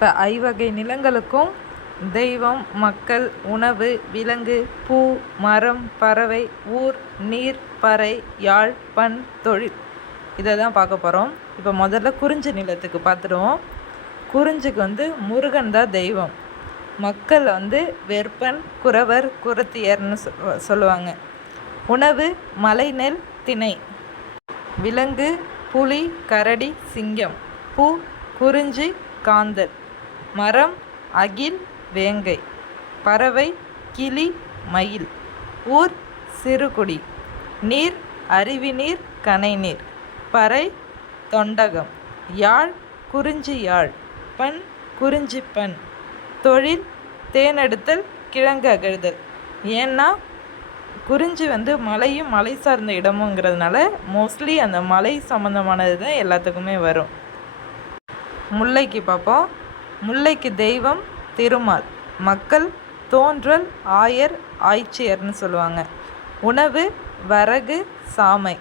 இப்போ ஐவகை நிலங்களுக்கும் தெய்வம், மக்கள், உணவு, விலங்கு, பூ, மரம், பறவை, ஊர், நீர், பறை, யாழ், பண், தொழில், இதை தான் பார்க்க போகிறோம். இப்போ முதல்ல குறிஞ்சி நிலத்துக்கு பார்த்துடுவோம். குறிஞ்சிக்கு முருகன் தான் தெய்வம். மக்கள் வெற்பன், குறவர், குறத்தியர்னு சொல்லுவாங்க. உணவு மலை, நெல், திணை. விலங்கு புலி, கரடி, சிங்கம். பூ குறிஞ்சி, காந்தல். மரம் அகில், வேங்கை. பறவை கிளி, மயில். ஊர் சிறுகுடி. நீர் அருவிநீர், கனைநீர். பறை தொண்டகம். யாழ் குறிஞ்சி யாழ். பண் குறிஞ்சி பண். தொழில் தேனெடுத்தல், கிழங்கு அகழ்தல். ஏன்னா குறிஞ்சி மலையும் மலை சார்ந்த இடமுங்கிறதுனால மோஸ்ட்லி அந்த மலை சம்மந்தமானது தான் எல்லாத்துக்குமே வரும். முல்லைக்கு பார்ப்போம். முல்லைக்கு தெய்வம் திருமால். மக்கள் தோன்றல், ஆயர், ஆய்ச்சியர்னு சொல்லுவாங்க. உணவு வரகு, சாமை.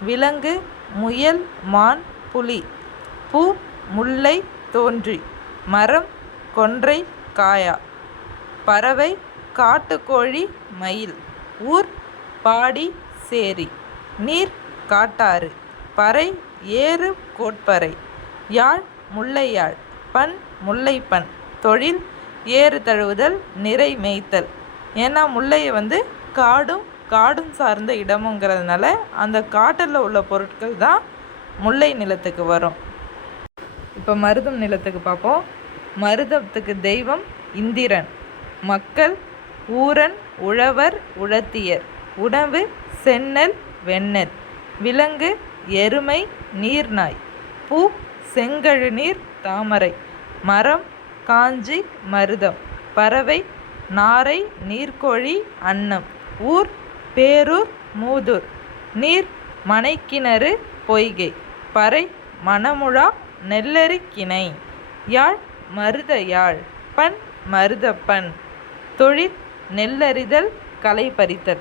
விலங்கு முயல், மான், புலி. பூ முல்லை, தோன்றி. மரம் கொன்றை, காயா. பறவை காட்டுக்கோழி, மயில். ஊர் பாடி, சேரி. நீர் காட்டாறு. பறை ஏறு, கோட்பறை. யாழ் முல்லையாழ். பண் முல்லைப்பண். தொழில் ஏறு தழுவுதல், நிறை மேய்த்தல். ஏன்னா முல்லையை காடும் சார்ந்த இடமுங்கிறதுனால அந்த காட்டில் உள்ள பொருட்கள் தான் முல்லை நிலத்துக்கு வரும். இப்போ மருதம் நிலத்துக்கு பார்ப்போம். மருதத்துக்கு தெய்வம் இந்திரன். மக்கள் ஊரன், உழவர், உழத்தியர். உணவு செந்நெல், வெண்ணெல். விலங்கு எருமை, நீர்நாய். பூ செங்கழுநீர், தாமரை. மரம் காஞ்சி, மருதம். பறவை நாரை, நீர்க்கோழி, அன்னம். ஊர் பேரூர், மூதூர். நீர் மனைக்கிணறு, பொய்கை. பறை மணமுழா, நெல்லரி கிணை. யாழ் மருத யாழ். பண் மருதப்பண். தொழில் நெல்லறிதல், களை பறித்தல்.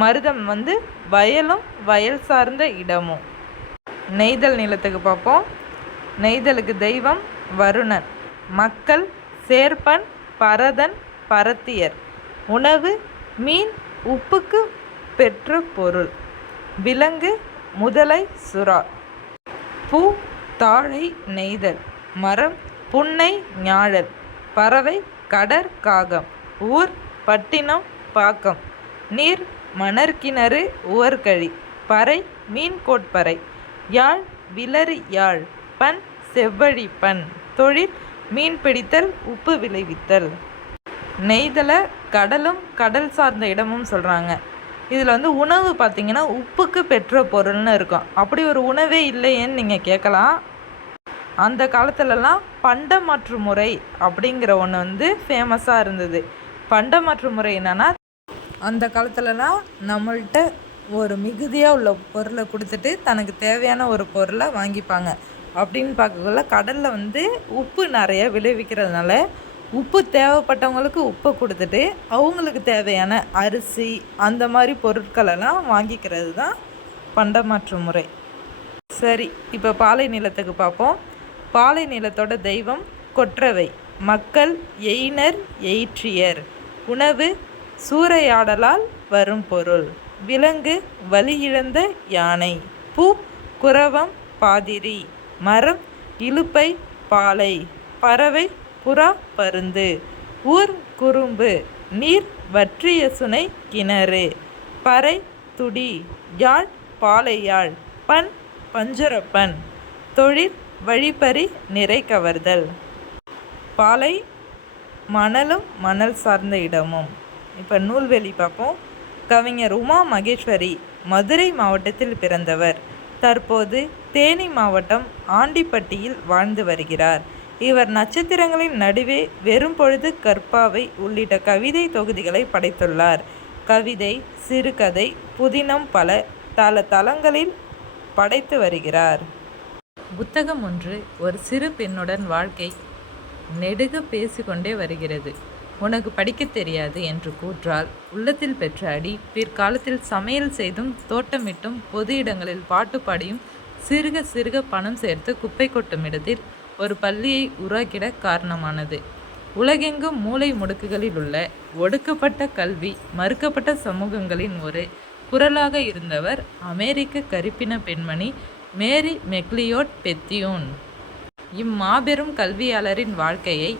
மருதம் வயலும் வயல் சார்ந்த இடமும். நெய்தல் நிலத்துக்கு பார்ப்போம். நெய்தலுக்கு தெய்வம் வருணன். மக்கள் சேர்ப்பன், பரதன், பரத்தியர். உணவு மீன், உப்புக்கு பெற்ற பொருள். விலங்கு முதலை, சுறா. பூ தாழை, நெய்தல். மரம் புன்னை, ஞாழல். பறவை கடற் காகம். ஊர் பட்டினம், பாக்கம். நீர் மணற்கிணறு, உவர்கழி. பறை மீன் கோட்பறை. யாழ் விலரி யாழ். பண் செவ்வழி பண். தொழில் மீன் பிடித்தல், உப்பு விளைவித்தல். நெய்தலை கடலும் கடல் சார்ந்த இடமும் சொல்கிறாங்க. இதில் உணவு பார்த்திங்கன்னா உப்புக்கு பெற்ற பொருள்னு இருக்கும். அப்படி ஒரு உணவே இல்லையேன்னு நீங்கள் கேட்கலாம். அந்த காலத்துலலாம் பண்டமாற்று முறை அப்படிங்கிற ஒன்று ஃபேமஸாக இருந்தது. பண்டமாற்று முறை என்னென்னா, அந்த காலத்துலலாம் நம்மள்கிட்ட ஒரு மிகுதியாக உள்ள பொருளை கொடுத்துட்டு தனக்கு தேவையான ஒரு பொருளை வாங்கிப்பாங்க. அப்படின்னு பார்க்கக்குள்ள கடலில் உப்பு நிறைய விளைவிக்கிறதுனால உப்பு தேவைப்பட்டவங்களுக்கு உப்பை கொடுத்துட்டு அவங்களுக்கு தேவையான அரிசி அந்த மாதிரி பொருட்களெல்லாம் வாங்கிக்கிறது தான் பண்டமாற்று முறை. சரி, இப்போ பாலை நிலத்துக்கு பார்ப்போம். பாலை நிலத்தோட தெய்வம் கொற்றவை. மக்கள் எயினர், எயிற்றியர். உணவு சூறையாடலால் வரும் பொருள். விலங்கு வலியிழந்த யானை. பூ குரவம், பாதிரி. மரம் இலுப்பை, பாலை. பறவை புறா, பருந்து. ஊர் குறும்பு. நீர் வற்றிய சுனை, கிணறு. பறை துடி. யாழ் பாலையாழ். பண் பஞ்சுரப்பண். தொழில் வழிப்பறி, நிறை கவர்தல். பாலை மணலும் மணல் சார்ந்த இடமும். இப்போ நூல்வெளி பார்ப்போம். கவிஞர் உமா மகேஸ்வரி மதுரை மாவட்டத்தில் பிறந்தவர். தற்போது தேனி மாவட்டம் ஆண்டிப்பட்டியில் வாழ்ந்து வருகிறார். இவர் நட்சத்திரங்களின் நடுவே, வெறும் பொழுது, கற்பாவை உள்ளிட்ட கவிதை தொகுதிகளை படைத்துள்ளார். கவிதை, சிறுகதை, புதினம் பல தளங்களில் படைத்து வருகிறார். புத்தகம் ஒன்று ஒரு சிறு பெண்ணுடன் வாழ்க்கை நெடுக பேசிக்கொண்டே வருகிறது. உனக்கு படிக்க தெரியாது என்று கூற்றால் உள்ளத்தில் பெற்ற அடி, பிற்காலத்தில் சமையல் செய்தும் தோட்டமிட்டும் பொது இடங்களில் பாட்டு பாடியும் சிறுக சிறுக பணம் சேர்த்து குப்பை கொட்டும் இடத்தில் ஒரு பள்ளியை உருவாக்கிட காரணமானது. உலகெங்கும் மூலை முடுக்குகளில் உள்ள ஒடுக்கப்பட்ட கல்வி மறுக்கப்பட்ட சமூகங்களின் ஒரு குரலாக இருந்தவர் அமெரிக்க கருப்பின பெண்மணி மேரி மெக்லியோட் பெத்தியூன். இம்மாபெரும் கல்வியாளரின் வாழ்க்கையை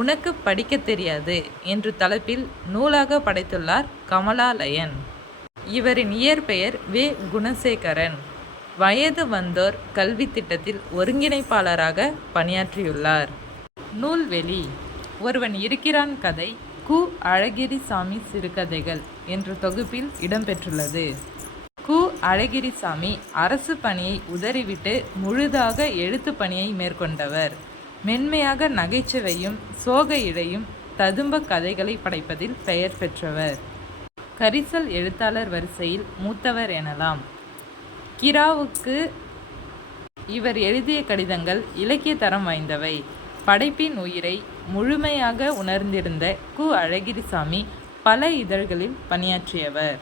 உனக்கு படிக்க தெரியாது என்ற தலைப்பில் நூலாக படைத்துள்ளார் கமலாலயன். இவரின் இயற்பெயர் வே. குணசேகரன். வயது வந்தோர் கல்வி திட்டத்தில் ஒருங்கிணைப்பாளராக பணியாற்றியுள்ளார். நூல்வெளி ஒருவன் இருக்கிறான் கதை கு. அழகிரிசாமி சிறுகதைகள் என்ற தொகுப்பில் இடம்பெற்றுள்ளது. கு. அழகிரிசாமி அரசு பணியை உதறிவிட்டு முழுதாக எழுத்து பணியை மேற்கொண்டவர். மென்மையாக நகைச்சுவையும் சோக இழையும் ததும்ப கதைகளை படைப்பதில் பெயர் பெற்றவர். கரிசல் எழுத்தாளர் வரிசையில் மூத்தவர் எனலாம். கிராவுக்கு இவர் எழுதிய கடிதங்கள் இலக்கிய தரம் வாய்ந்தவை. படைப்பின் உயிரை முழுமையாக உணர்ந்திருந்த கு. அழகிரிசாமி பல இதழ்களில் பணியாற்றியவர்.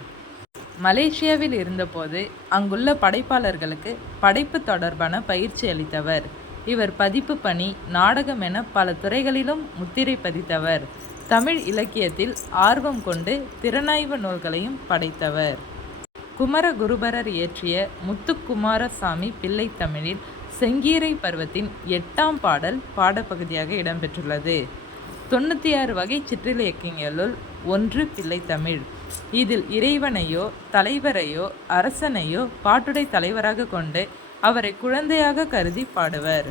மலேசியாவில் இருந்தபோது அங்குள்ள படைப்பாளர்களுக்கு படைப்பு தொடர்பான பயிற்சி அளித்தவர். இவர் பதிப்பு பணி, நாடகம் என பல துறைகளிலும் முத்திரை பதித்தவர். தமிழ் இலக்கியத்தில் ஆர்வம் கொண்டு திறனாய்வு நூல்களையும் படைத்தவர். குமரகுருபரர் இயற்றிய முத்துக்குமாரசாமி பிள்ளை தமிழில் செங்கீரை பருவத்தின் 8ஆம் பாடல் பாடப்பகுதியாக இடம்பெற்றுள்ளது. 96 வகை சிற்றிலக்கியங்களுள் ஒன்று பிள்ளைத்தமிழ். இதில் இறைவனையோ தலைவரையோ அரசனையோ பாட்டுடை தலைவராக கொண்டு அவரை குழந்தையாக கருதி பாடுவர்.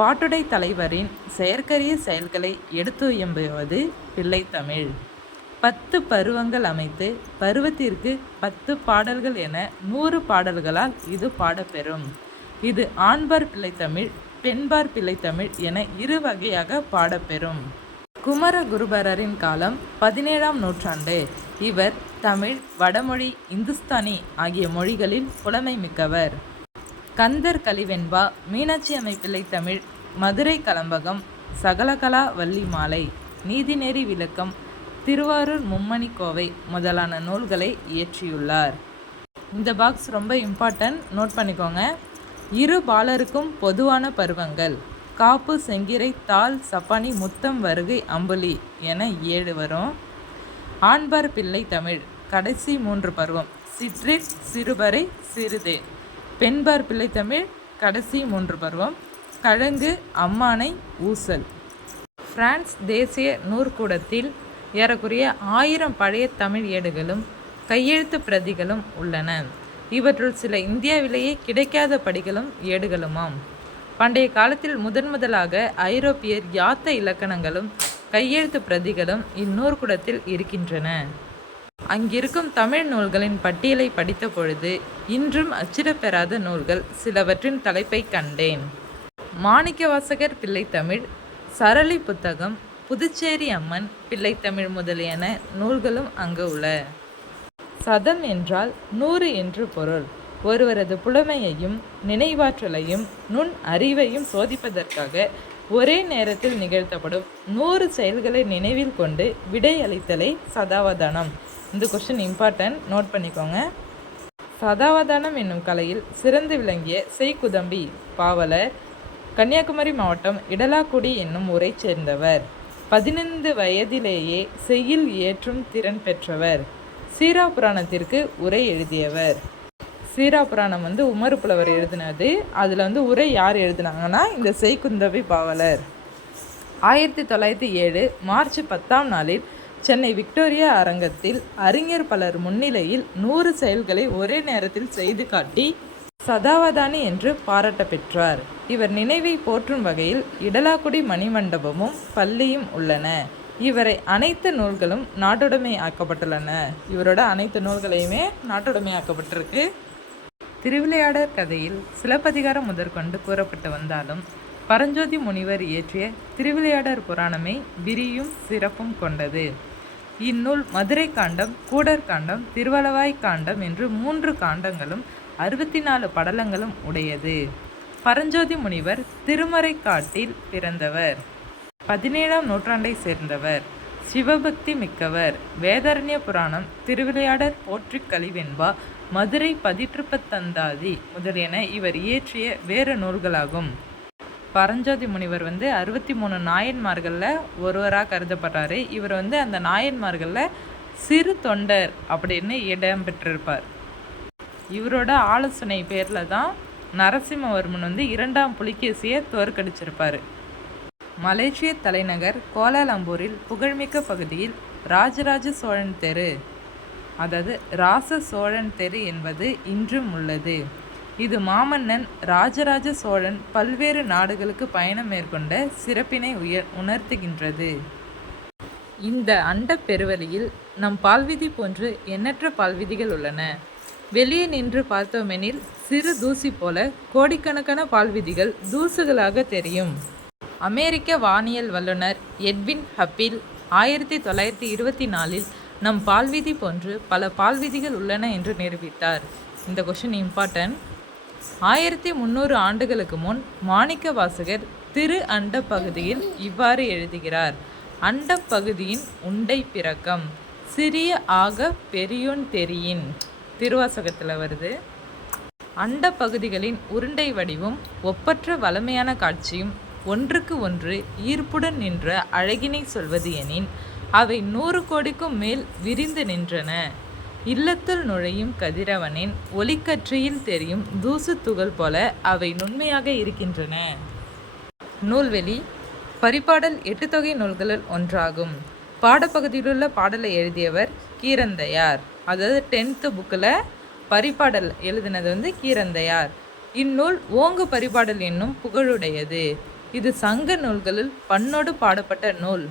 பாட்டுடை தலைவரின் செயற்கரிய செயல்களை எடுத்துயம்புவது பிள்ளைத்தமிழ். 10 பருவங்கள் அமைத்து பருவத்திற்கு 10 பாடல்கள் என 100 பாடல்களால் இது பாடப்பெறும். இது ஆண்பார் பிள்ளைத்தமிழ், பெண்பார் பிள்ளைத்தமிழ் என 2 வகையாக பாடப்பெறும். குமரகுருபரரின் காலம் 17ஆம் நூற்றாண்டு. இவர் தமிழ், வடமொழி, இந்துஸ்தானி ஆகிய மொழிகளில் புலமை மிக்கவர். கந்தர் கலிவெண்பா, மீனாட்சி அம்மை பிள்ளைத்தமிழ், மதுரை கலம்பகம், சகலகலா வள்ளி மாலை, நீதிநெறி விளக்கம், திருவாரூர் மும்மணி கோவை முதலான நூல்களை இயற்றியுள்ளார். இந்த பாக்ஸ் ரொம்ப இம்பார்ட்டன்ட், நோட் பண்ணிக்கோங்க. இரு பாலருக்கும் பொதுவான பருவங்கள் காப்பு, செங்கிரை, தாள், சப்பானி, முத்தம், வருகை, அம்புலி என 7 வரும். ஆண்பார் பிள்ளை தமிழ் கடைசி 3 பருவம் சிற்றிற், சிறுபறை, சிறுதே. பெண்பார் பிள்ளை தமிழ் கடைசி 3 பருவம் கழங்கு, அம்மானை, ஊசல். பிரான்ஸ் தேசிய நூற்கூடத்தில் ஏறக்குறைய 1000 பழைய தமிழ் ஏடுகளும் கையெழுத்து பிரதிகளும் உள்ளன. இவற்றுள் சில இந்தியாவிலேயே கிடைக்காத படிகளும் ஏடுகளுமாம். பண்டைய காலத்தில் முதலாக ஐரோப்பியர் யாத்த இலக்கணங்களும் கையெழுத்து பிரதிகளும் இந்நூற்கூடத்தில் இருக்கின்றன. அங்கிருக்கும் தமிழ் நூல்களின் பட்டியலை படித்த பொழுது இன்றும் அச்சிடப்பெறாத நூல்கள் சிலவற்றின் தலைப்பை கண்டேன். மாணிக்கவாசகர் பிள்ளைத்தமிழ், சரளி புத்தகம், புதுச்சேரி அம்மன் பிள்ளைத்தமிழ் முதலியன நூல்களும் அங்கு உள்ள. சதம் என்றால் 100 என்று பொருள். ஒருவரது புலமையையும் நினைவாற்றலையும் நுண் அறிவையும் சோதிப்பதற்காக ஒரே நேரத்தில் நிகழ்த்தப்படும் 100 செயல்களை நினைவில் கொண்டு விடை அளித்தலை சதாவதானம். இந்த கொஸ்டின் இம்பார்ட்டன்ட், நோட் பண்ணிக்கோங்க. சதாவதானம் என்னும் கலையில் சிறந்து விளங்கிய செய்குதம்பி பாவலர் கன்னியாகுமரி மாவட்டம் இடலாக்குடி என்னும் ஊரை சேர்ந்தவர். 15 வயதிலேயே செய்யுள் இயற்றும் திறன் பெற்றவர். சீரா புராணத்திற்கு உரை எழுதியவர். சீரா புராணம் உமறு புலவர் எழுதினது. அதில் உரை யார் எழுதினாங்கன்னா இந்த செய்குந்தம்பி பாவலர். 1907 மார்ச் 10ஆம் நாளில் சென்னை விக்டோரியா அரங்கத்தில் அறிஞர் பலர் முன்னிலையில் 100 செயல்களை ஒரே நேரத்தில் செய்து காட்டி சதாவதானி என்று பாராட்ட பெற்றார். இவர் நினைவை போற்றும் வகையில் இடலாக்குடி மணிமண்டபமும் பள்ளியும் உள்ளன. இவரை அனைத்து நூல்களும் நாட்டுடைமை ஆக்கப்பட்டுள்ளன. இவரோட அனைத்து நூல்களையுமே நாட்டுடைமை ஆக்கப்பட்டிருக்கு. திருவிளையாடற் கதையில் சிலப்பதிகாரம் முதற்கொண்டு கூறப்பட்டு வந்தாலும் பரஞ்சோதி முனிவர் இயற்றிய திருவிளையாடற் புராணமே விரியும் சிறப்பும் கொண்டது. இந்நூல் மதுரை காண்டம், கூடற் காண்டம், திருவளவாய் காண்டம் என்று 3 காண்டங்களும் 64 படலங்களும் உடையது. பரஞ்சோதி முனிவர் திருமறைக்காட்டில் பிறந்தவர். 17ஆம் நூற்றாண்டை சேர்ந்தவர். சிவபக்தி மிக்கவர். வேதாரண்ய புராணம், திருவிளையாடற் போற்றிக் கலிவெண்பா, மதுரை பதிற்றுப்பத்தந்தாதி முதலியன இவர் இயற்றிய வேறு நூல்களாகும். பரஞ்சோதி முனிவர் 63 நாயன்மார்களில் ஒருவராக கருதப்படுறாரு. இவர் அந்த நாயன்மார்களில் சிறு தொண்டர் அப்படின்னு இடம் பெற்றிருப்பார். இவரோட ஆலோசனை பேரில் தான் நரசிம்மவர்மன் 2ஆம் புலிகேசியை தோற்கடிச்சிருப்பார். மலேசிய தலைநகர் கோலாலம்பூரில் புகழ்மிக்க பகுதியில் ராஜராஜ சோழன் தெரு, அதாவது ராச சோழன் தெரு என்பது இன்றும் உள்ளது. இது மாமன்னன் ராஜராஜ சோழன் பல்வேறு நாடுகளுக்கு பயணம் மேற்கொண்ட சிறப்பினை உணர்த்துகின்றது. இந்த அண்ட பெருவெளியில் நம் பால்விதி போன்று எண்ணற்ற பால்விதிகள் உள்ளன. வெளியே நின்று பார்த்தோமெனில் சிறு தூசி போல கோடிக்கணக்கான பால்விதிகள் தூசுகளாக தெரியும். அமெரிக்க வானியல் வல்லுநர் எட்வின் ஹப்பில் 1924இல் நம் பால்விதி போன்று பல பால்விதிகள் உள்ளன என்று நிரூபித்தார். இந்த கொஷின் இம்பார்ட்டன்ட். 1300 ஆண்டுகளுக்கு முன் மாணிக்க வாசகர் திரு அண்ட பகுதியில் இவ்வாறு எழுதுகிறார்: அண்ட பகுதியின் உண்டை பிறக்கம் சிறிய ஆக பெரியோன் தெரியின். திருவாசகத்தில் வருது. அண்ட பகுதிகளின் உருண்டை வடிவும் ஒப்பற்ற வளமையான காட்சியும் ஒன்றுக்கு ஒன்று ஈர்ப்புடன் நின்ற அழகினை சொல்வது எனின் அவை 100 கோடிக்கும் மேல் விரிந்து நின்றன. இல்லத்துள் நுழையும் கதிரவனின் ஒளிக்கற்றையில் தெரியும் தூசு துகள் போல அவை நுண்மையாக இருக்கின்றன. நூல்வெளி பரிபாடல் 8 தொகை நூல்களுள் ஒன்றாகும். பாடப்பகுதியிலுள்ள பாடலை எழுதியவர் கீரந்தையார். அதாவது 10th புக்கில் பரிபாடல் எழுதினது கீரந்தையார். இந்நூல் ஓங்கு பரிபாடல் என்னும் புகழுடையது. இது சங்க நூல்களில் பண்ணோடு பாடப்பட்ட நூல்.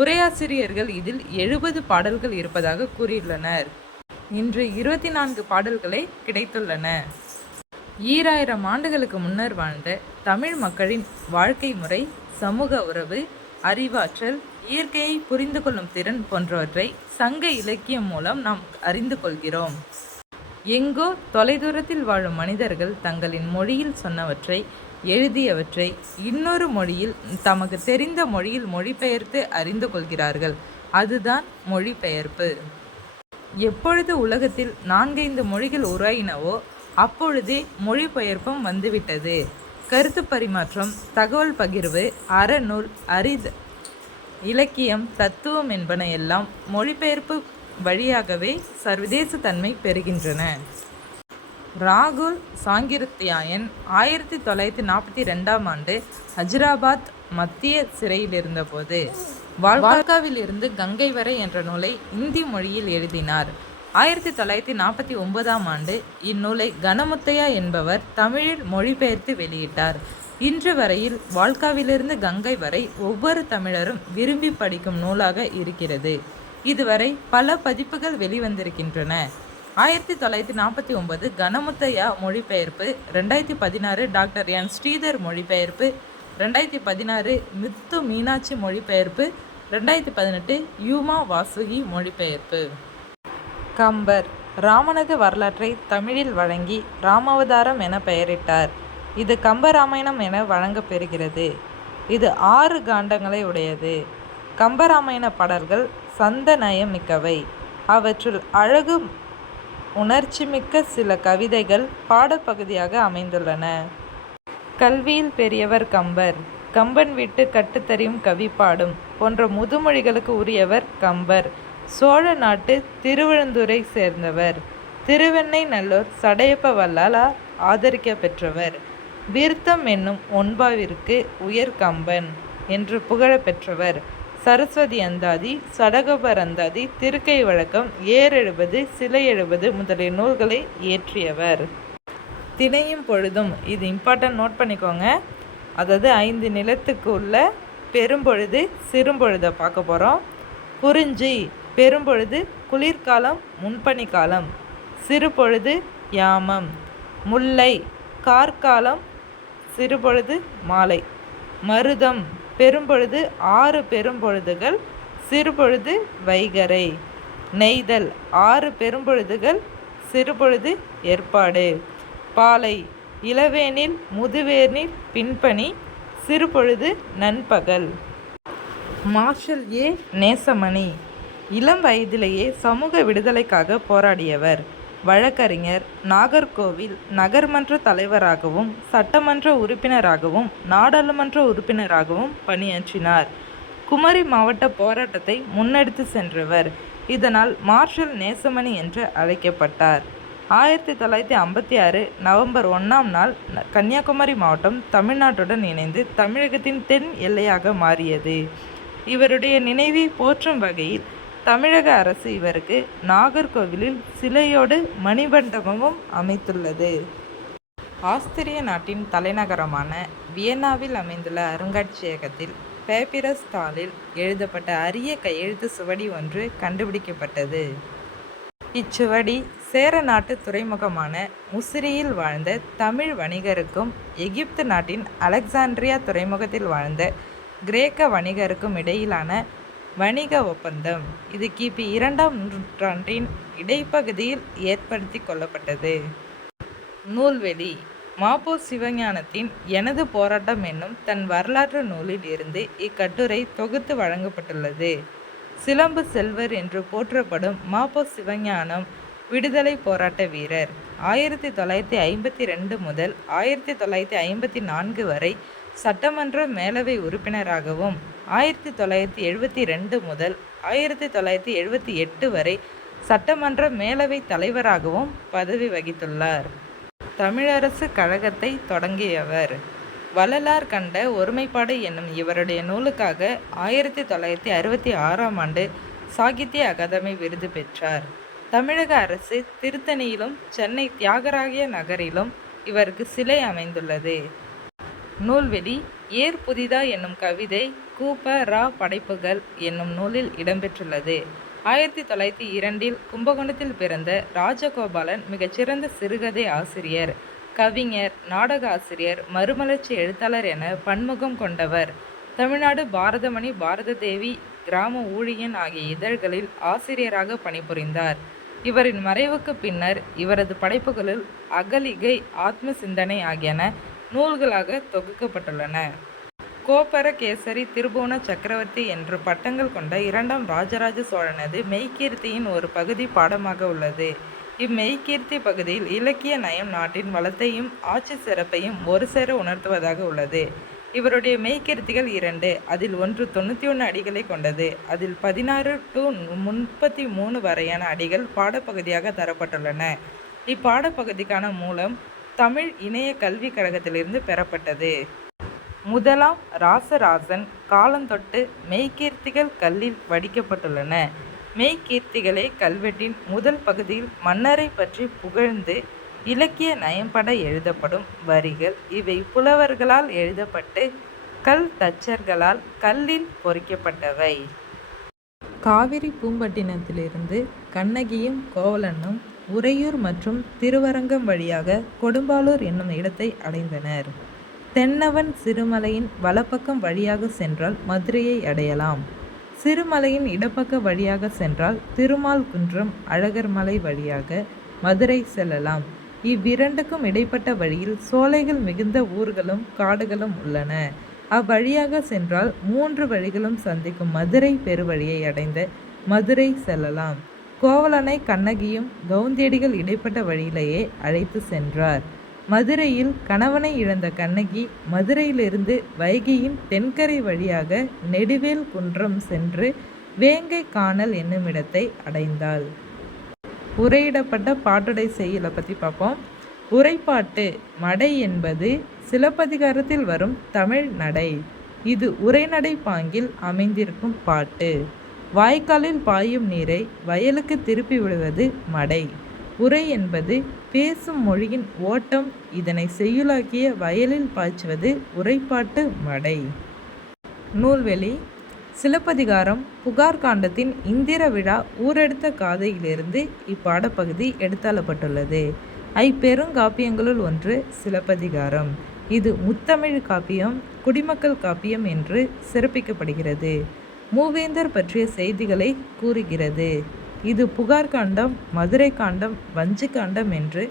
உரையாசிரியர்கள் இதில் 70 பாடல்கள் இருப்பதாக கூறியுள்ளனர். இன்று 24 பாடல்களே கிடைத்துள்ளன. 2000 ஆண்டுகளுக்கு முன்னர் வாழ்ந்த தமிழ் மக்களின் வாழ்க்கை முறை, சமூக உறவு, அறிவாற்றல், இயற்கையை புரிந்து கொள்ளும் திறன் போன்றவற்றை சங்க இலக்கியம் மூலம் நாம் அறிந்து கொள்கிறோம். எங்கோ தொலைதூரத்தில் வாழும் மனிதர்கள் தங்களின் மொழியில் சொன்னவற்றை, எழுதியவற்றை இன்னொரு மொழியில் தமக்கு தெரிந்த மொழியில் மொழிபெயர்த்து அறிந்து கொள்கிறார்கள். அதுதான் மொழிபெயர்ப்பு. எப்பொழுது உலகத்தில் 4-5 மொழிகள் உருவாயினவோ அப்பொழுதே மொழிபெயர்ப்பும் வந்துவிட்டது. கருத்து பரிமாற்றம், தகவல் பகிர்வு, அறநூல், இலக்கியம், தத்துவம் என்பன எல்லாம் மொழிபெயர்ப்பு வழியாகவே சர்வதேச தன்மை பெறுகின்றன. ராகுல் சாங்கிருத்யாயன் 1942ஆம் ஆண்டு ஹஜ்ராபாத் மத்திய சிறையில் இருந்தபோது வால்காவில் இருந்து கங்கை வரை என்ற நூலை இந்தி மொழியில் எழுதினார். 1949ஆம் ஆண்டு இந்நூலை கணமுத்தையா என்பவர் தமிழில் மொழிபெயர்த்து வெளியிட்டார். இன்று வரையில் வால்காவிலிருந்து கங்கை வரை ஒவ்வொரு தமிழரும் விரும்பி படிக்கும் நூலாக இருக்கிறது. இதுவரை பல பதிப்புகள் வெளிவந்திருக்கின்றன. 1949 கணமுத்தையா மொழிபெயர்ப்பு, 2016 டாக்டர் என் ஸ்ரீதர் மொழிபெயர்ப்பு, 2016 முத்து மீனாட்சி மொழிபெயர்ப்பு, 2018 யூமா வாசுகி மொழிபெயர்ப்பு. கம்பர் ராமனது வரலாற்றை தமிழில் வழங்கி ராமாவதாரம் என பெயரிட்டார். இது கம்பராமாயணம் என வழங்கப்பெறுகிறது. இது 6 காண்டங்களை உடையது. கம்பராமாயண பாடல்கள் சந்த நயமிக்கவை. அவற்றுள் அழகு உணர்ச்சிமிக்க சில கவிதைகள் பாடப்பகுதியாக அமைந்துள்ளன. கல்வியில் பெரியவர் கம்பர். கம்பன் விட்டு கட்டுத்தறியும் கவி பாடும் போன்ற முதுமொழிகளுக்கு உரியவர் கம்பர். சோழ நாட்டு திருவழுந்தூரை சேர்ந்தவர். திருவெண்ணை நல்லூர் சடையப்ப வல்லாளால் ஆதரிக்க பெற்றவர். விருத்தம் என்னும் ஒன்பாவிற்கு உயர் கம்பன் என்று புகழ பெற்றவர். சரஸ்வதி அந்தாதி, சடகோபர் அந்தாதி, திருக்கை வழக்கம், ஏர்70, சிலை 70 முதலிய நூல்களை இயற்றியவர். திணையும் பொழுதும், இது இம்பார்ட்டன்ட், நோட் பண்ணிக்கோங்க. அதாவது 5 நிலத்துக்கு உள்ள பெரும்பொழுது சிறும்பொழுதை பார்க்க போகிறோம். குறிஞ்சி பெரும்பொழுது குளிர்காலம் முன்பனிக்காலம், சிறுபொழுது யாமம். முல்லை கார்காலம், சிறுபொழுது மாலை. மருதம் பெரும்பொழுது 6 பெரும்பொழுதுகள், சிறுபொழுது வைகரை. நெய்தல் 6 பெரும்பொழுதுகள், சிறுபொழுது ஏற்பாடு. பாலை இளவேனில் முதுவேனில் பின்பனி, சிறுபொழுது நண்பகல். மார்ஷல் ஏ நேசமணி இளம் வயதிலேயே சமூக விடுதலைக்காக போராடியவர். வழக்கறிஞர், நாகர்கோவில் நகர்மன்ற தலைவராகவும், சட்டமன்ற உறுப்பினராகவும், நாடாளுமன்ற உறுப்பினராகவும் பணியாற்றினார். குமரி மாவட்ட போராட்டத்தை முன்னெடுத்து சென்றவர். இதனால் மார்ஷல் நேசமணி என்று அழைக்கப்பட்டார். 1956 நவம்பர் 1ஆம் நாள் கன்னியாகுமரி மாவட்டம் தமிழ்நாட்டுடன் இணைந்து தமிழகத்தின் தென் எல்லையாக மாறியது. இவருடைய நினைவை போற்றும் வகையில் தமிழக அரசு இவருக்கு நாகர்கோவிலில் சிலையோடு மணிமண்டபமும் அமைத்துள்ளது. ஆஸ்திரிய நாட்டின் தலைநகரமான வியன்னாவில் அமைந்துள்ள அருங்காட்சியகத்தில் பேப்பிரஸ் தாளில் எழுதப்பட்ட அரிய கையெழுத்து சுவடி ஒன்று கண்டுபிடிக்கப்பட்டது. இச்சுவடி சேர நாட்டு துறைமுகமான முசிறியில் வாழ்ந்த தமிழ் வணிகருக்கும் எகிப்து நாட்டின் அலெக்சாண்ட்ரியா துறைமுகத்தில் வாழ்ந்த கிரேக்க வணிகருக்கும் இடையிலான வணிக ஒப்பந்தம். இது கிபி 2ஆம் நூற்றாண்டின் இடைப்பகுதியில் ஏற்படுத்தி கொள்ளப்பட்டது. நூல்வெளி மாபோ சிவஞானத்தின் எனது போராட்டம் என்னும் தன் வரலாற்று நூலில் இருந்து இக்கட்டுரை தொகுத்து வழங்கப்பட்டுள்ளது. சிலம்பு செல்வர் என்று போற்றப்படும் மாபோ சிவஞானம் விடுதலை போராட்ட வீரர். 1952 முதல் 1954 வரை சட்டமன்ற மேலவை உறுப்பினராகவும், 1972 முதல் 1978 வரை சட்டமன்ற மேலவை தலைவராகவும் பதவி வகித்துள்ளார். தமிழரசு கழகத்தை தொடங்கியவர். வள்ளலார் கண்ட ஒருமைப்பாடு என்னும் இவருடைய நூலுக்காக 1966ஆம் ஆண்டு சாகித்ய அகாதமி விருது பெற்றார். தமிழக அரசு திருத்தணியிலும் சென்னை தியாகராய நகரிலும் இவருக்கு சிலை அமைந்துள்ளது. நூல்வெளி ஏர் புதிதா என்னும் கவிதை கு.ப.ரா படைப்புகள் என்னும் நூலில் இடம்பெற்றுள்ளது. 1902இல் கும்பகோணத்தில் பிறந்த ராஜகோபாலன் மிகச்சிறந்த சிறுகதை ஆசிரியர், கவிஞர், நாடக ஆசிரியர், மறுமலர்ச்சி எழுத்தாளர் என பன்முகம் கொண்டவர். தமிழ்நாடு பாரதமணி, பாரத தேவி, கிராம ஊழியன் ஆகிய இதழ்களில் ஆசிரியராக பணிபுரிந்தார். இவரின் மறைவுக்கு பின்னர் இவரது படைப்புகளில் அகலிகை, ஆத்ம சிந்தனை ஆகியன நூல்களாக தொகுக்கப்பட்டுள்ளன. கோப்பரகேசரி, திருபுவன சக்கரவர்த்தி என்ற பட்டங்கள் கொண்ட 2ஆம் ராஜராஜ சோழனது மெய்கீர்த்தியின் ஒரு பகுதி பாடமாக உள்ளது. இம்மெய்கீர்த்தி பகுதியில் இலக்கிய நயம் நாட்டின் வளத்தையும் ஆட்சி சிறப்பையும் ஒரு சேர உணர்த்துவதாக உள்ளது. இவருடைய மெய்கீர்த்திகள் 2. அதில் ஒன்று 91 அடிகளை கொண்டது. அதில் 16 to 33 வரையான அடிகள் பாடப்பகுதியாக தரப்பட்டுள்ளன. இப்பாடப்பகுதிக்கான மூலம் தமிழ் இணைய கல்விக் கழகத்திலிருந்து பெறப்பட்டது. முதலாம் ராசராசன் காலந்தொட்டு மெய்கீர்த்திகள் கல்லில் வடிக்கப்பட்டுள்ளன. மெய்கீர்த்திகளே கல்வெட்டின் முதல் பகுதியில் மன்னரை பற்றி புகழ்ந்து இலக்கிய நயம்பட எழுதப்படும் வரிகள். இவை புலவர்களால் எழுதப்பட்டு கல் தச்சர்களால் கல்லில் பொறிக்கப்பட்டவை. காவிரி பூம்பட்டினத்திலிருந்து கண்ணகியும் கோவலனும் உறையூர் மற்றும் திருவரங்கம் வழியாக கொடும்பாளூர் என்னும் இடத்தை அடைந்தனர். தென்னவன் சிறுமலையின் வலப்பக்கம் வழியாக சென்றால் மதுரையை அடையலாம். சிறுமலையின் இடப்பக்க வழியாக சென்றால் திருமால் குன்றம், அழகர் மலை வழியாக மதுரை செல்லலாம். இவ்விரண்டுக்கும் இடைப்பட்ட வழியில் சோலைகள் மிகுந்த ஊர்களும் காடுகளும் உள்ளன. அவ்வழியாக சென்றால் 3 வழிகளும் சந்திக்கும் மதுரை பெருவழியை அடைந்த மதுரை செல்லலாம். கோவலனை கண்ணகியும் கவுந்தியடிகள் இடைப்பட்ட வழியிலேயே அழைத்து சென்றார். மதுரையில் கணவனை இழந்த கண்ணகி மதுரையிலிருந்து வைகையின் தென்கரை வழியாக நெடுவேல் குன்றம் சென்று வேங்கை காணல் என்னுமிடத்தை அடைந்தாள். உரையிடப்பட்ட பாட்டுடை செய்யுளை பற்றி பார்ப்போம். உரைப்பாட்டு மடை என்பது சிலப்பதிகாரத்தில் வரும் தமிழ் நடை. இது உரைநடை பாங்கில் அமைந்திருக்கும் பாட்டு. வாய்க்காலில் பாயும் நீரை வயலுக்கு திருப்பி விடுவது மடை. உரை என்பது பேசும் மொழியின் ஓட்டம். இதனை செய்யுளாக்கிய வயலில் பாய்ச்சுவது உரைப்பாட்டு மடை. நூல்வெளி சிலப்பதிகாரம் புகார் காண்டத்தின் இந்திர விழா ஊரெடுத்த காதையிலிருந்து இப்பாடப்பகுதி எடுத்தாளப்பட்டுள்ளது. ஐப்பெருங்காப்பியங்களுள் ஒன்று சிலப்பதிகாரம். இது முத்தமிழ் காப்பியம், குடிமக்கள் காப்பியம் என்று சிறப்பிக்கப்படுகிறது. மூவேந்தர் பற்றிய செய்திகளை கூறுகிறது. இது புகார் காண்டம், மதுரை காண்டம், வஞ்சி காண்டம் என்று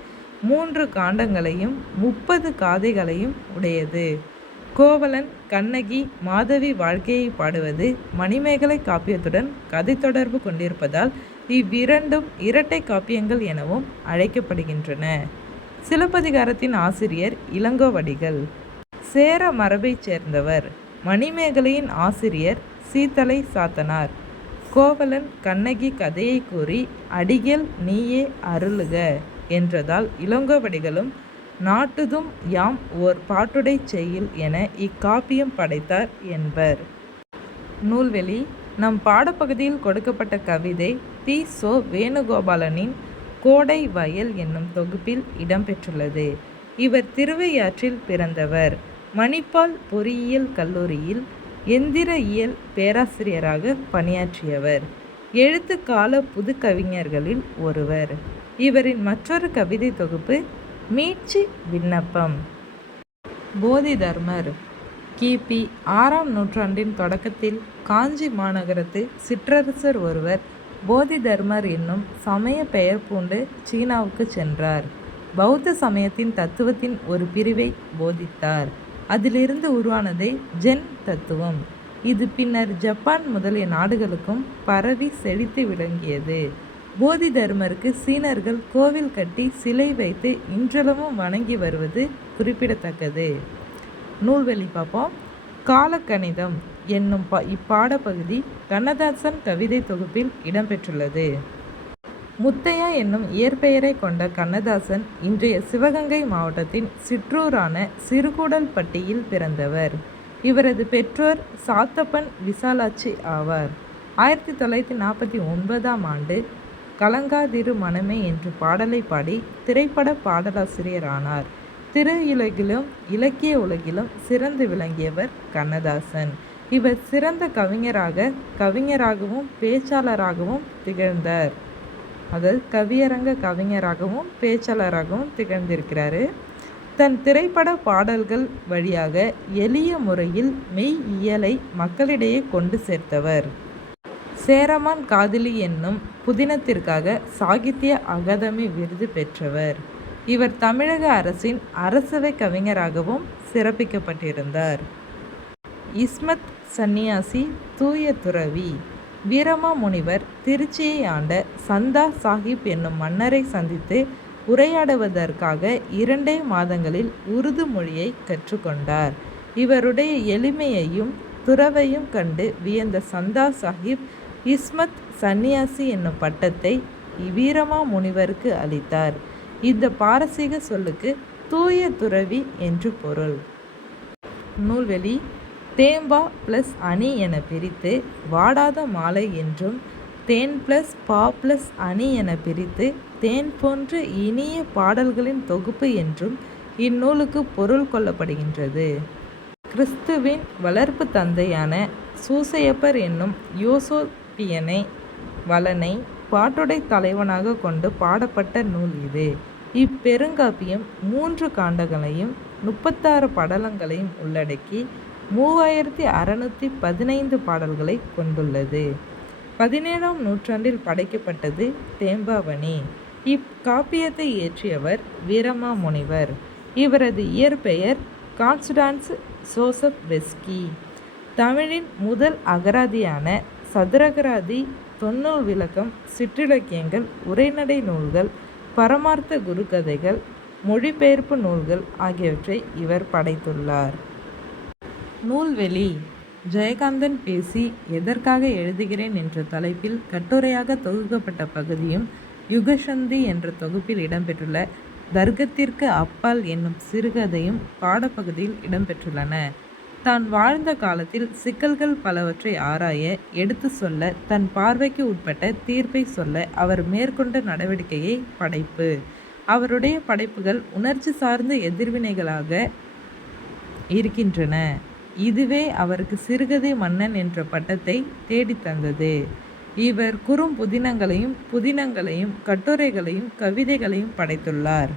3 காண்டங்களையும் 30 காதைகளையும் உடையது. கோவலன் கண்ணகி மாதவி வாழ்க்கையை பாடுவது மணிமேகலை காப்பியத்துடன் கதை தொடர்பு கொண்டிருப்பதால் இவ்விரண்டும் இரட்டை காப்பியங்கள் எனவும் அழைக்கப்படுகின்றன. சிலப்பதிகாரத்தின் ஆசிரியர் இளங்கோவடிகள் சேர மரபைச் சேர்ந்தவர். மணிமேகலையின் ஆசிரியர் சீத்தலை சாத்தனார். கோவலன் கண்ணகி கதையை கூறி அடிகள் நீயே அருளுக என்றதால் இளங்கோவடிகளும் நாட்டுதும் யாம் ஓர் பாட்டுடைச் செய்யுள் என இக்காப்பியம் படைத்தார் என்பர். நூல்வெளி நம் பாடப்பகுதியில் கொடுக்கப்பட்ட கவிதை தி.சோ. வேணுகோபாலனின் கோடை வயல் என்னும் தொகுப்பில் இடம்பெற்றுள்ளது. இவர் திருவையாற்றில் பிறந்தவர். மணிப்பால் பொறியியல் கல்லூரியில் எந்திர இயல் பேராசிரியராக பணியாற்றியவர். எழுத்துக்கால புதுக்கவிஞர்களில் ஒருவர். இவரின் மற்றொரு கவிதை தொகுப்பு மீட்சி விண்ணப்பம். போதிதர்மர் கி.பி. 6ஆம் நூற்றாண்டின் தொடக்கத்தில் காஞ்சி மாநகரத்து சிற்றரசர் ஒருவர் போதிதர்மர் என்னும் சமய பெயர் பூண்டு சீனாவுக்கு சென்றார். பௌத்த சமயத்தின் தத்துவத்தின் ஒரு பிரிவை போதித்தார். அதிலிருந்து உருவானதே ஜென் தத்துவம். இது பின்னர் ஜப்பான் முதலிய நாடுகளுக்கும் பரவி செழித்து விளங்கியது. போதிதர்மருக்கு சீனர்கள் கோவில் கட்டி சிலை வைத்து இன்றளவும் வணங்கி வருவது குறிப்பிடத்தக்கது. நூல்வெளி பார்ப்போம். காலக்கணிதம் என்னும் இப்பாடப்பகுதி கண்ணதாசன் கவிதை தொகுப்பில் இடம்பெற்றுள்ளது. முத்தையா என்னும் இயற்பெயரை கொண்ட கண்ணதாசன் இன்றைய சிவகங்கை மாவட்டத்தின் சிற்றூரான சிறுகூடல்பட்டியில் பிறந்தவர். இவரது பெற்றோர் சாத்தப்பன் விசாலாட்சி ஆவார். 1949ஆம் ஆண்டு கலங்காதிரு மனமே என்று பாடலை பாடி திரைப்பட பாடலாசிரியரானார். திரையுலகிலும் இலக்கிய உலகிலும் சிறந்து விளங்கியவர் கண்ணதாசன். இவர் சிறந்த கவிஞராகவும் பேச்சாளராகவும் திகழ்ந்தார். அதாவது கவியரங்க கவிஞராகவும் பேச்சாளராகவும் திகழ்ந்திருக்கிறாரு. தன் திரைப்பட பாடல்கள் வழியாக எளிய முறையில் மெய்யியலை மக்களிடையே கொண்டு சேர்த்தவர். சேரமான் காதலி என்னும் புதினத்திற்காக சாகித்ய அகாதமி விருது பெற்றவர். இவர் தமிழக அரசின் அரசவை கவிஞராகவும் சிறப்பிக்கப்பட்டிருந்தார். இஸ்மத் சந்நியாசி தூய துறவி வீரமா முனிவர் திருச்சியை ஆண்ட சந்தா சாஹிப் என்னும் மன்னரை சந்தித்து உரையாடுவதற்காக 2 மாதங்களில் உருது மொழியை கற்றுக்கொண்டார். இவருடைய எளிமையையும் துறவையும் கண்டு வியந்த சந்தா சாஹிப் இஸ்மத் சந்நியாசி என்னும் பட்டத்தை வீரமா முனிவருக்கு அளித்தார். இந்த பாரசீக சொல்லுக்கு தூய துறவி என்று பொருள். நூல்வெளி தேம்பா + அணி என பிரித்து வாடாத மாலை என்றும் தேன் + பா + அணி என பிரித்து தேன் போன்ற இனிய பாடல்களின் தொகுப்பு என்றும் இந்நூலுக்கு பொருள் கொள்ளப்படுகின்றது. கிறிஸ்துவின் வளர்ப்பு தந்தையான சூசையப்பர் என்னும் யோசேப்பியனை வலனை பாட்டுடை தலைவனாக கொண்டு பாடப்பட்ட நூல் இது. இப்பெருங்காப்பியம் 3 காண்டங்களையும் 36 படலங்களையும் உள்ளடக்கி 3615 பாடல்களை கொண்டுள்ளது. 17ஆம் நூற்றாண்டில் படைக்கப்பட்டது தேம்பாவணி. இக்காப்பியத்தை இயற்றியவர் வீரமா முனிவர். இவரது இயற்பெயர் கான்ஸ்டான்ஸ் ஜோசப் வெஸ்கி. தமிழின் முதல் அகராதியான சதுரகராதி, தொன்னூல் விளக்கம், சிற்றிலக்கியங்கள், உரைநடை நூல்கள், பரமார்த்த குருகதைகள், மொழிபெயர்ப்பு நூல்கள் ஆகியவற்றை இவர் படைத்துள்ளார். நூல்வெளி ஜெயகாந்தன் பேசி எதற்காக எழுதுகிறேன் என்ற தலைப்பில் கட்டுரையாக தொகுக்கப்பட்ட பகுதியும் யுகசந்தி என்ற தொகுப்பில் இடம்பெற்றுள்ள தர்க்கத்திற்கு அப்பால் என்னும் சிறுகதையும் பாடப்பகுதியில் இடம்பெற்றுள்ளன. தான் வாழ்ந்த காலத்தில் சிக்கல்கள் பலவற்றை ஆராய எடுத்து சொல்ல, தன் பார்வைக்கு உட்பட்ட தீர்ப்பை சொல்ல அவர் மேற்கொண்ட நடவடிக்கையை படைப்பு. அவருடைய படைப்புகள் உணர்ச்சி சார்ந்த எதிர்வினைகளாக இருக்கின்றன. இதுவே அவருக்கு சிறுகதை மன்னன் என்ற பட்டத்தை தேடித்தந்தது. இவர் புதினங்களையும் கட்டுரைகளையும் கவிதைகளையும் படைத்துள்ளார்.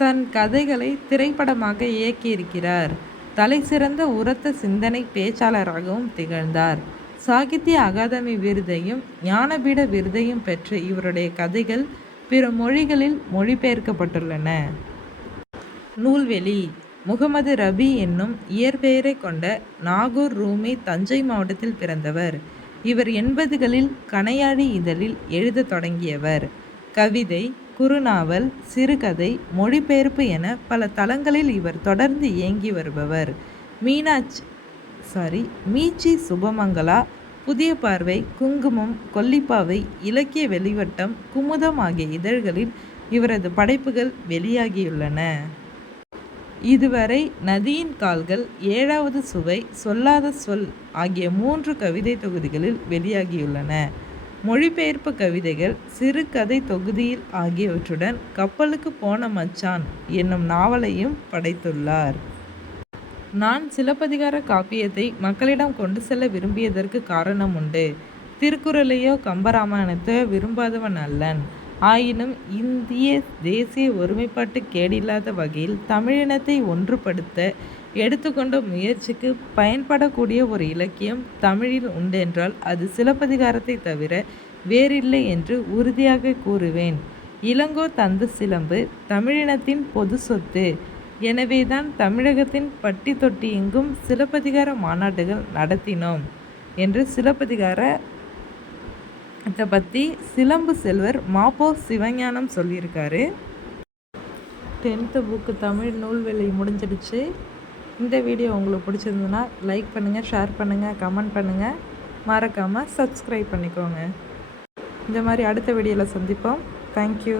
தன் கதைகளை திரைப்படமாக இயக்கியிருக்கிறார். தலைசிறந்த உரத்த சிந்தனை பேச்சாளராகவும் திகழ்ந்தார். சாகித்ய அகாதமி விருதையும் ஞானபீட விருதையும் பெற்ற இவருடைய கதைகள் பிற மொழிகளில் மொழிபெயர்க்கப்பட்டுள்ளன. நூல்வெளி முகமது ரபி என்னும் இயற்பெயரை கொண்ட நாகூர் ரூமி தஞ்சை மாவட்டத்தில் பிறந்தவர். இவர் 80களில் கணையாழி இதழில் எழுதத் தொடங்கியவர். கவிதை, குறுநாவல், சிறுகதை, மொழிபெயர்ப்பு என பல தளங்களில் இவர் தொடர்ந்து இயங்கி வருபவர். மீச்சி சுபமங்களா, புதிய பார்வை, குங்குமம், கொல்லிப்பாவை, இலக்கிய வெளிவட்டம், குமுதம் ஆகிய இதழ்களில் இவரது படைப்புகள் வெளியாகியுள்ளன. இதுவரை நதியின் கால்கள், 7வது சுவை, சொல்லாத சொல் ஆகிய 3 கவிதை தொகுதிகளில் வெளியாகியுள்ளன. மொழிபெயர்ப்பு கவிதைகள், சிறுகதை தொகுதியில் ஆகியவற்றுடன் கப்பலுக்கு போன மச்சான் என்னும் நாவலையும் படைத்துள்ளார். நான் சிலப்பதிகார காப்பியத்தை மக்களிடம் கொண்டு செல்ல விரும்பியதற்கு காரணம் உண்டு. திருக்குறளையோ கம்பராமாயணத்தையோ விரும்பாதவன் அல்லன். ஆயினும் இந்திய தேசிய ஒருமைப்பாட்டு கேடில்லாத வகையில் தமிழினத்தை ஒன்றுபடுத்த எடுத்துக்கொண்ட முயற்சிக்கு பயன்படக்கூடிய ஒரு இலக்கியம் தமிழில் உண்டென்றால் அது சிலப்பதிகாரத்தை தவிர வேறில்லை என்று உறுதியாக கூறுவேன். இளங்கோ தந்த சிலம்பு தமிழினத்தின் பொது சொத்து. எனவேதான் தமிழகத்தின் பட்டி தொட்டி எங்கும் சிலப்பதிகார மாநாடுகள் நடத்தினோம் என்று சிலப்பதிகாரத்தை பற்றி சிலம்பு செல்வர் மாப்போ சிவஞானம் சொல்லியிருக்காரு. 10th புக்கு தமிழ் நூல் விலை முடிஞ்சிடுச்சு. இந்த வீடியோ உங்களுக்கு பிடிச்சிருந்ததுன்னா லைக் பண்ணுங்கள், ஷேர் பண்ணுங்கள், கமெண்ட் பண்ணுங்கள், மறக்காமல் சப்ஸ்கிரைப் பண்ணிக்கோங்க. இந்த மாதிரி அடுத்த வீடியோவில் சந்திப்போம். தேங்க்யூ.